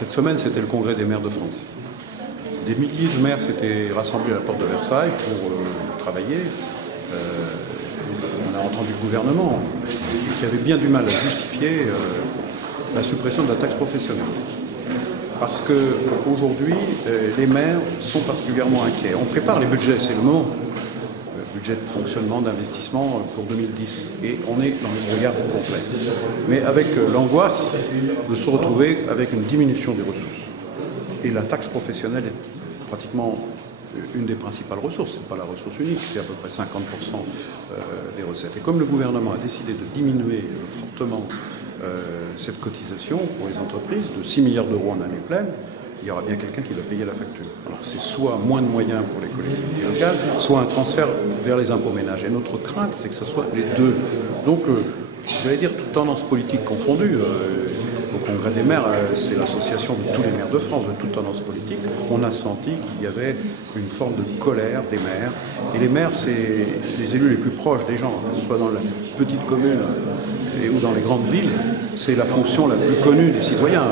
Cette semaine, c'était le congrès des maires de France. Des milliers de maires s'étaient rassemblés à la porte de Versailles pour travailler. On a entendu le gouvernement qui avait bien du mal à justifier la suppression de la taxe professionnelle. Parce qu'aujourd'hui, les maires sont particulièrement inquiets. On prépare les budgets, c'est le moment. Le budget de fonctionnement, d'investissement pour 2010. Et on est dans le brouillard complet. Mais avec l'angoisse de se retrouver avec une diminution des ressources. Et la taxe professionnelle est pratiquement une des principales ressources. Ce n'est pas la ressource unique, c'est à peu près 50% des recettes. Et comme le gouvernement a décidé de diminuer fortement cette cotisation pour les entreprises de 6 milliards d'euros en année pleine, il y aura bien quelqu'un qui va payer la facture. Alors c'est soit moins de moyens pour les collectivités locales, soit un transfert vers les impôts ménages. Et notre crainte, c'est que ce soit les deux. Donc, j'allais dire, toutes tendances politiques confondues. Au Congrès des maires, c'est l'association de tous les maires de France, de toutes tendances politiques. On a senti qu'il y avait une forme de colère des maires. Et les maires, c'est les élus les plus proches des gens, que ce soit dans la petite commune ou dans les grandes villes. C'est la fonction la plus connue des citoyens.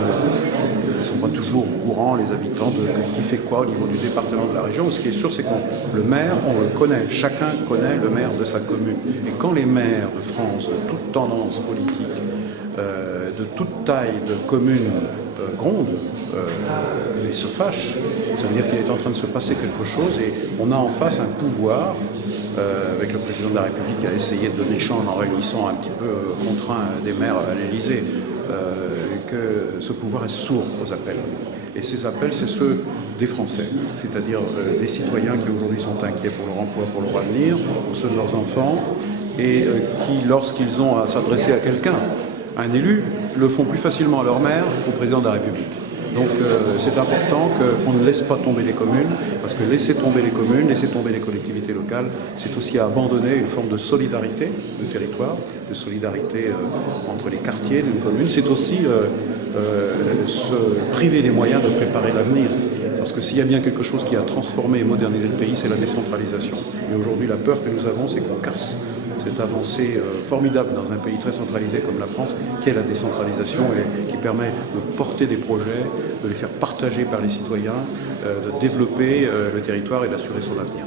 Ils ne sont pas toujours au courant, les habitants, de qui fait quoi au niveau du département, de la région. Ce qui est sûr, c'est que le maire, on le connaît. Chacun connaît le maire de sa commune. Et quand les maires de France, de toute tendance politique, de toute taille de commune gronde et se fâche, ça veut dire qu'il est en train de se passer quelque chose et on a en face un pouvoir avec le président de la République qui a essayé de donner change en réunissant un petit peu contraint des maires à l'Élysée, que ce pouvoir est sourd aux appels. Et ces appels, c'est ceux des Français, c'est-à-dire des citoyens qui aujourd'hui sont inquiets pour leur emploi, pour leur avenir, pour ceux de leurs enfants, et qui, lorsqu'ils ont à s'adresser à quelqu'un, un élu, le font plus facilement à leur maire qu'au président de la République. Donc c'est important qu'on ne laisse pas tomber les communes, parce que laisser tomber les communes, laisser tomber les collectivités locales, c'est aussi abandonner une forme de solidarité de territoire, de solidarité entre les quartiers d'une commune. C'est aussi se priver des moyens de préparer l'avenir. Parce que s'il y a bien quelque chose qui a transformé et modernisé le pays, c'est la décentralisation. Et aujourd'hui, la peur que nous avons, c'est qu'on casse cette avancée formidable dans un pays très centralisé comme la France, qui est la décentralisation et qui permet de porter des projets, de les faire partager par les citoyens, de développer le territoire et d'assurer son avenir.